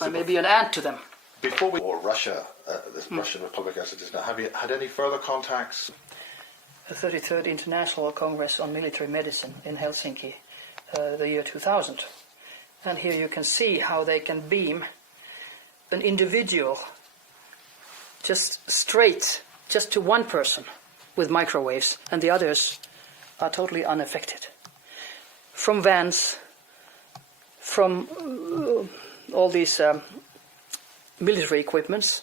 I may be an ant to them. Before we... Or Russia, the Russian Republic as it is now, have you had any further contacts? The 33rd International Congress on Military Medicine in Helsinki, the year 2000. And here you can see how they can beam an individual just straight, just to one person with microwaves, and the others are totally unaffected. From vans, from all these military equipments,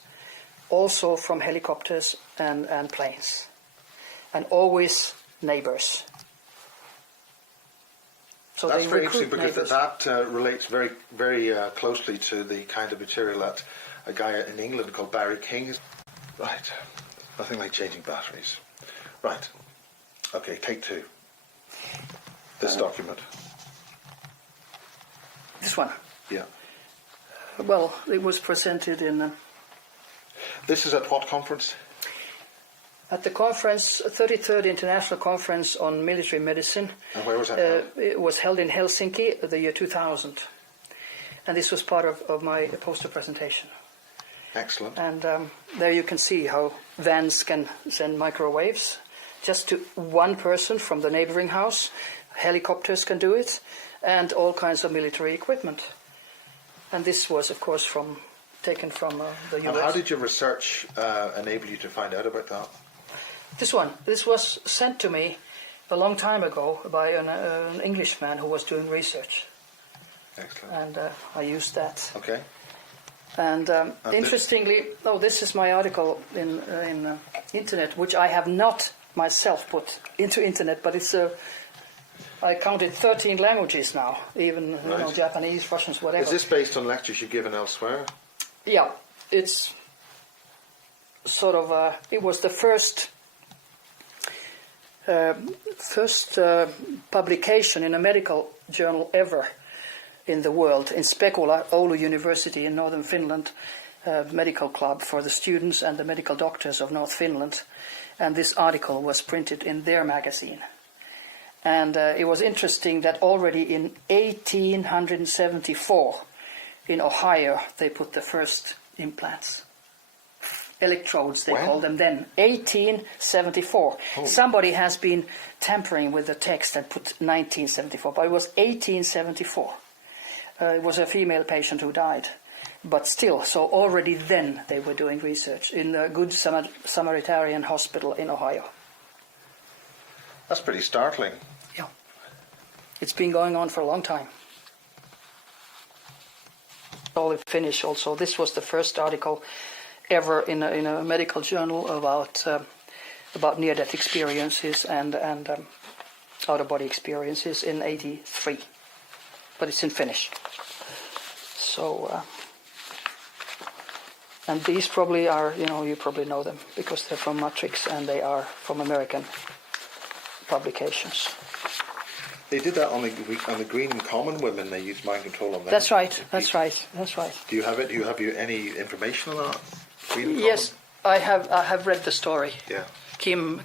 also from helicopters and planes, and always neighbors. So that's very interesting because neighbors. that relates very, very closely to the kind of material that a guy in England called Barry King is. Right, nothing like changing batteries. Right, okay, take two. This document. This one? Yeah. Well, it was presented in... This is at what conference? At the conference, 33rd International Conference on Military Medicine. And where was that held? It was held in Helsinki the year 2000. And this was part of my poster presentation. Excellent. And there you can see how vans can send microwaves just to one person from the neighboring house. Helicopters can do it, and all kinds of military equipment. And this was, of course, taken from the US. And how did your research enable you to find out about that? This was sent to me a long time ago by an Englishman who was doing research. Excellent. And I used that. Okay. And interestingly, this is my article in internet, which I have not myself put into internet, but it's I counted 13 languages now, even right. Japanese, Russians, whatever. Is this based on lectures you've given elsewhere? Yeah, it's sort of it was the first publication in a medical journal ever in the world, in Spekula, Oulu University in northern Finland, medical club for the students and the medical doctors of North Finland. And this article was printed in their magazine. And it was interesting that already in 1874 in Ohio they put the first implants. Electrodes, they called them then. 1874. Oh. Somebody has been tampering with the text and put 1974, but it was 1874. It was a female patient who died. But still, so already then they were doing research in the Good Samaritan Hospital in Ohio. That's pretty startling. Yeah. It's been going on for a long time. All in Finnish also. This was the first article ever in a medical journal about near-death experiences and out-of-body experiences in '83. But it's in Finnish. So, and these probably are, you probably know them because they're from Matrix and they are from American publications. They did that on the Green and Common women. They used mind control on them. That's right. That's right. Do you have it? Do you have any information on that? Green and yes, Common? I have read the story. Yeah. Kim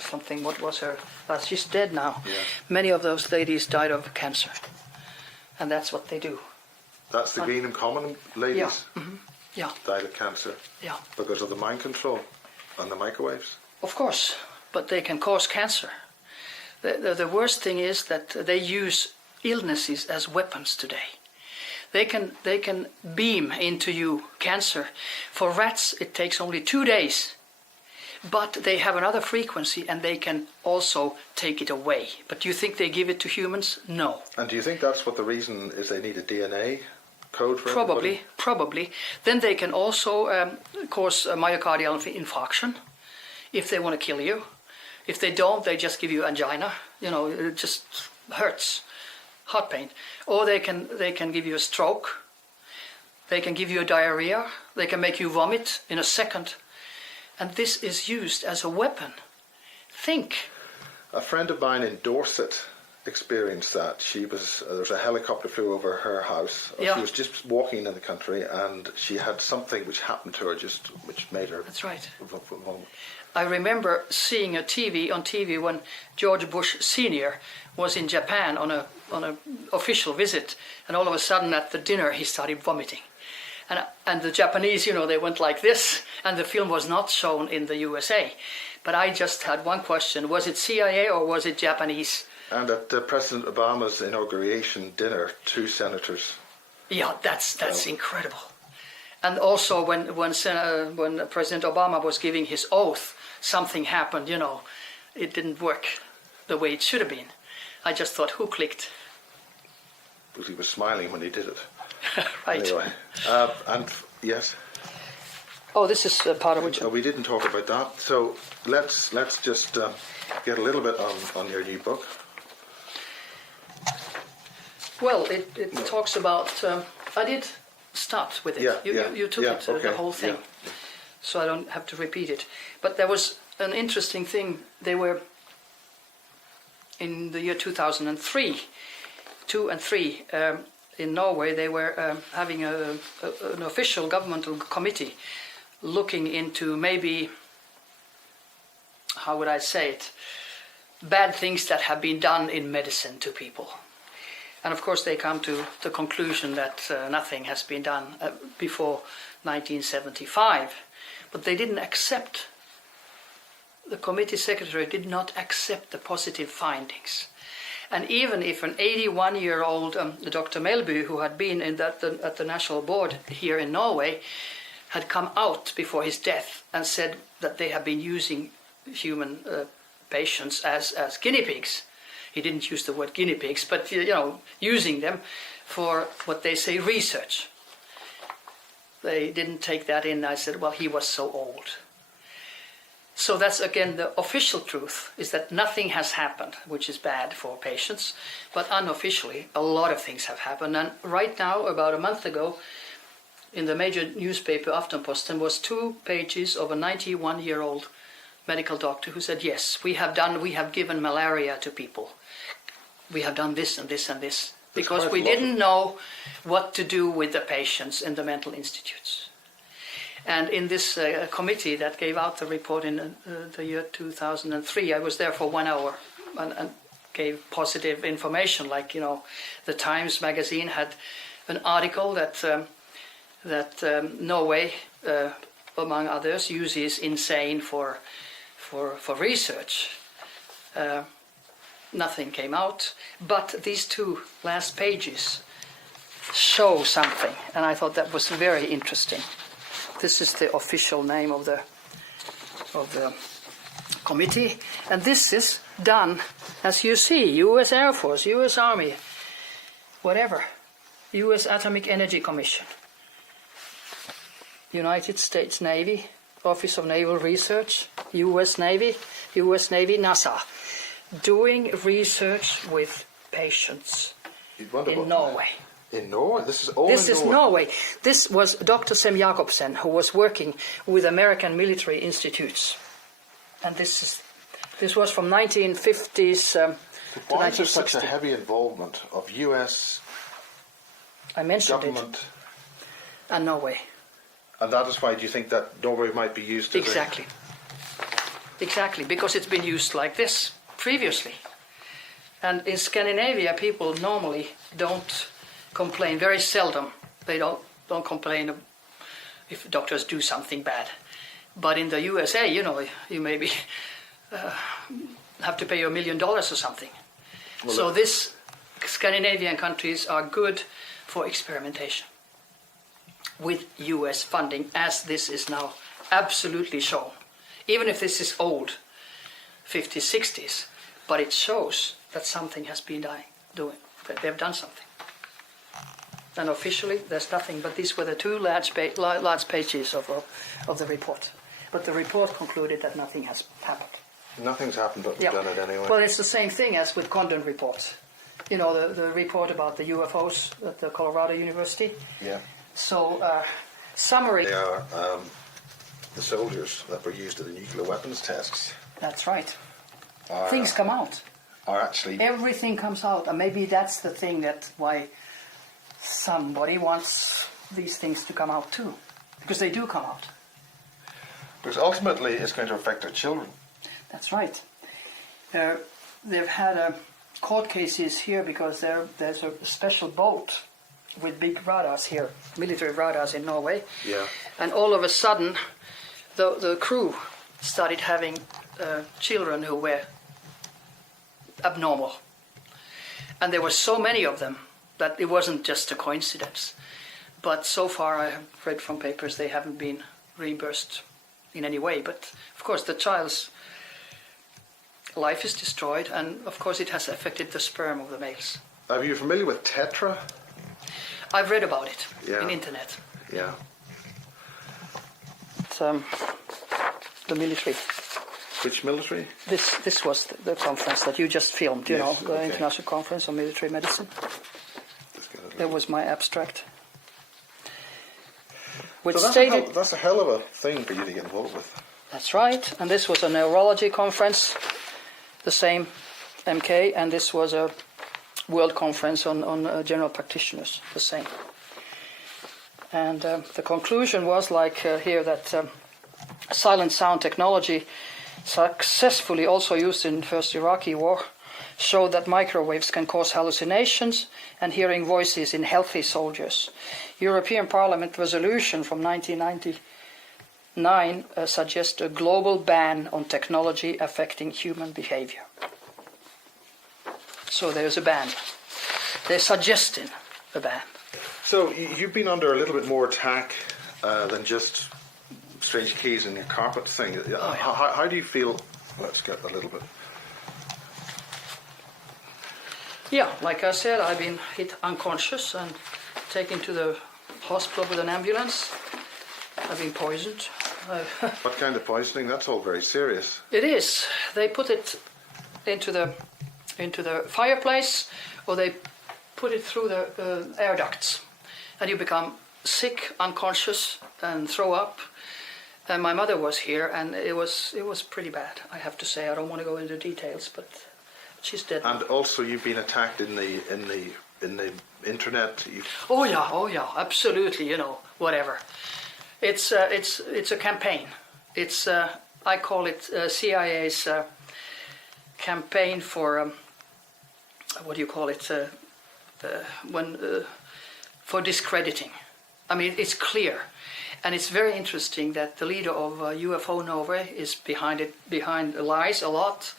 something. What was her? She's dead now. Yeah. Many of those ladies died of cancer, and that's what they do. That's the Green and Common ladies. Yeah. Mm-hmm. Yeah. Died of cancer. Yeah. Because of the mind control and the microwaves. Of course, but they can cause cancer. The worst thing is that they use illnesses as weapons today. They can beam into you cancer. For rats, it takes only 2 days. But they have another frequency and they can also take it away. But do you think they give it to humans? No. And do you think that's what the reason is they need a DNA code for everybody? Probably. Then they can also cause a myocardial infarction if they want to kill you. If they don't, they just give you angina. It just hurts, heart pain. Or they can give you a stroke. They can give you a diarrhea. They can make you vomit in a second. And this is used as a weapon. Think. A friend of mine in Dorset experienced that. There was a helicopter flew over her house. Yeah. She was just walking in the country, and she had something which happened to her, which made her. That's right. Vulnerable. I remember seeing on TV when George Bush Sr. was in Japan on a official visit, and all of a sudden at the dinner he started vomiting. And the Japanese, they went like this, and the film was not shown in the USA. But I just had one question: was it CIA or was it Japanese? And at President Obama's inauguration dinner, 2 senators. Yeah, that's incredible. And also when President Obama was giving his oath, something happened. It didn't work the way it should have been. I just thought, who clicked? Because he was smiling when he did it. Right. Anyway, and yes. Oh, this is part of which. We didn't talk about that. So let's just get a little bit on your new book. Well, it talks about. I did start with it. Yeah, you took it, okay, the whole thing, so I don't have to repeat it. But there was an interesting thing. They were in the year 2003, 2 and 3. In Norway, they were having an official governmental committee looking into maybe, how would I say it, bad things that have been done in medicine to people. And of course they come to the conclusion that nothing has been done before 1975. But they didn't accept, the committee secretary did not accept the positive findings. And even if an 81-year-old Dr. Melby, who had been at the national board here in Norway, had come out before his death and said that they have been using human patients as guinea pigs. He didn't use the word guinea pigs, but using them for what they say research. They didn't take that in. I said, well, he was so old. So that's again the official truth, is that nothing has happened, which is bad for patients, but unofficially a lot of things have happened. And right now, about a month ago, in the major newspaper Aftenposten was 2 pages of a 91-year-old medical doctor who said, yes, we have given malaria to people. We have done this and this and this, because we didn't know what to do with the patients in the mental institutes. And in this committee that gave out the report in the year 2003, I was there for 1 hour and gave positive information. Like, the Times magazine had an article that Norway, among others, uses insane for research. Nothing came out, but these 2 last pages show something, and I thought that was very interesting. This is the official name of the committee, and this is done, as you see, U.S. Air Force, U.S. Army, whatever, U.S. Atomic Energy Commission, United States Navy, Office of Naval Research, U.S. Navy, NASA, doing research with patients in Norway. In Norway? This is Norway. This was Dr. Sem Jacobsen, who was working with American military institutes. And this was from 1950s to 1960. Why is there such a heavy involvement of U.S. I mentioned government? It. And Norway. And that is why, do you think that Norway might be used as Exactly, because it's been used like this previously. And in Scandinavia, people normally don't complain, very seldom. They don't complain if doctors do something bad. But in the USA, you maybe have to pay $1 million or something. Well, so these Scandinavian countries are good for experimentation with US funding, as this is now absolutely shown. Even if this is old, 50s, 60s, but it shows that something has been doing, that they've done something. And officially, there's nothing, but these were the 2 large pages of the report. But the report concluded that nothing has happened. Nothing's happened, but we've done it anyway. Well, it's the same thing as with Condon reports. The report about the UFOs at the Colorado University. Yeah. So, summary. They are the soldiers that were used at the nuclear weapons tests. That's right. Things come out. are actually... Everything comes out, and maybe that's the thing that why somebody wants these things to come out too, because they do come out. Because ultimately it's going to affect our children. That's right. They've had court cases here because there's a special boat with big radars here, military radars in Norway. Yeah. And all of a sudden, the crew started having children who were abnormal. And there were so many of them that it wasn't just a coincidence. But so far I have read from papers they haven't been reimbursed in any way. But of course the child's life is destroyed, and of course it has affected the sperm of the males. Are you familiar with Tetra? I've read about it Yeah. in internet. Yeah. It's, the military. Which military? This was the conference that you just filmed, you Yes, know, the okay. International Conference on Military Medicine. Let's get a That look. was my abstract. Which So stated... that's a hell of a thing for you to get involved with. That's right. And this was a neurology conference, the same MK, and this was a world conference on general practitioners, the same. And the conclusion was like here that silent sound technology, successfully also used in the first Iraqi war, showed that microwaves can cause hallucinations and hearing voices in healthy soldiers. European Parliament resolution from 1999 suggests a global ban on technology affecting human behavior. So there's a ban. They're suggesting a ban. So you've been under a little bit more attack than just strange keys in your carpet thing. How do you feel? Let's get a little bit. Yeah, like I said, I've been hit unconscious and taken to the hospital with an ambulance. I've been poisoned. What kind of poisoning? That's all very serious. It is. They put it into the fireplace, or they put it through the air ducts, and you become sick, unconscious, and throw up. And my mother was here, and it was pretty bad. I have to say. I don't want to go into details, but she's dead. And also, you've been attacked in the internet. Oh yeah, absolutely. You know, whatever. It's a campaign. It's I call it CIA's campaign for what do you call it? For discrediting. I mean, it's clear, and it's very interesting that the leader of UFO Norway is behind lies a lot.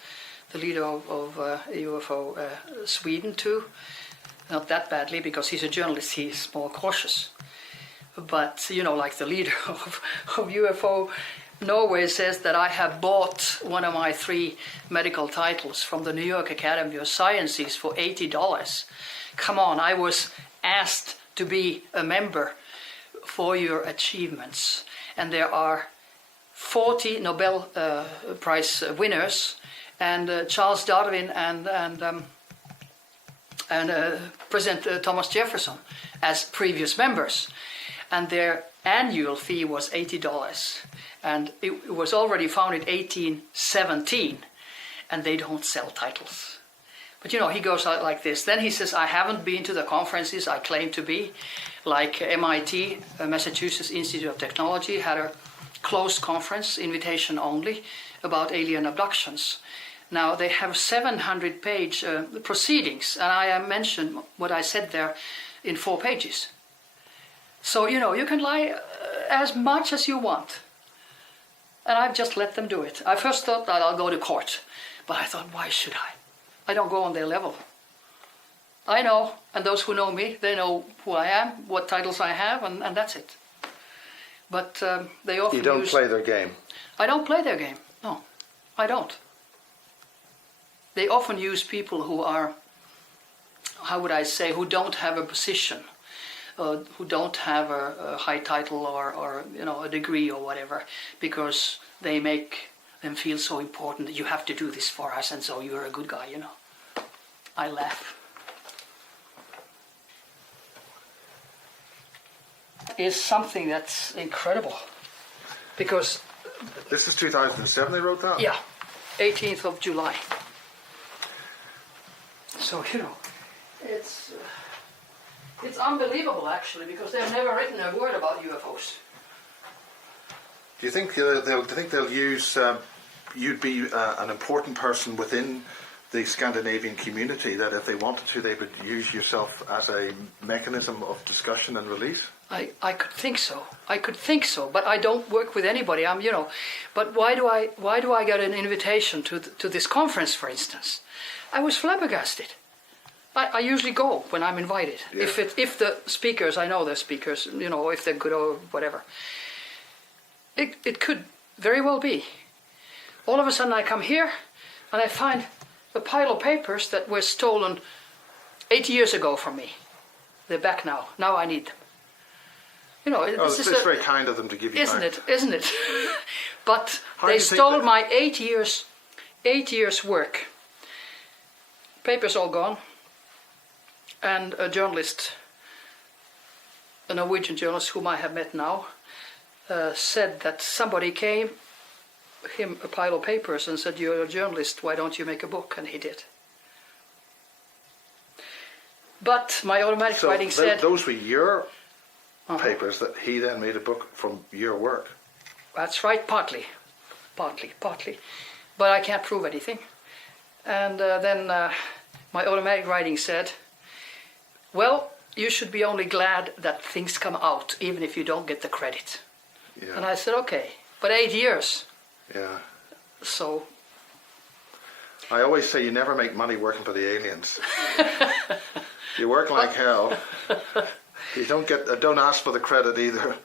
The leader of UFO Sweden too, not that badly because he's a journalist. He's more cautious. But you know, like the leader of UFO Norway says that I have bought one of my 3 medical titles from the New York Academy of Sciences for $80. Come on, I was asked to be a member for your achievements, and there are 40 Nobel Prize winners, and Charles Darwin and President Thomas Jefferson as previous members, and their annual fee was $80, and it was already founded 1817, and they don't sell titles. But you know, he goes out like this. Then he says, I haven't been to the conferences I claim to be, like MIT, Massachusetts Institute of Technology, had a closed conference, invitation only, about alien abductions. Now they have 700-page proceedings, and I mentioned what I said there in 4 pages. So, you know, you can lie as much as you want. And I've just let them do it. I first thought that I'll go to court, but I thought, why should I? I don't go on their level. I know, and those who know me, they know who I am, what titles I have, and that's it. But they often You don't play their game. I don't play their game. No, I don't. They often use people who are, how would I say, who don't have a position, who don't have a high title or you know, a degree or whatever, because they make them feel so important that you have to do this for us, and so you're a good guy, you know. I laugh. Is something that's incredible, because This is 2007 they wrote that? yeah, 18th of July. So, it's unbelievable actually, because they've never written a word about UFOs. Do you think they'll use you'd be an important person within the Scandinavian community, that if they wanted to, they would use yourself as a mechanism of discussion and release? I could think so. But I don't work with anybody. But why do I get an invitation to this conference, for instance? I was flabbergasted. I usually go when I'm invited. Yeah. If the speakers, I know the speakers, if they're good or whatever. It could very well be. All of a sudden I come here and I find a pile of papers that were stolen 8 years ago from me. They're back now. Now I need them. It's very kind of them to give you back. Isn't it? But they stole my 8 years work. Papers all gone. And a journalist, a Norwegian journalist whom I have met now, said that somebody gave him a pile of papers and said, "You're a journalist, why don't you make a book?" And he did. But my automatic writing said... those were your papers that he then made a book from your work? That's right, partly. But I can't prove anything. And then my automatic writing said, "Well, you should be only glad that things come out, even if you don't get the credit." Yeah. And I said, okay, but 8 years. Yeah. So... I always say you never make money working for the aliens. You work like hell. You don't ask for the credit either.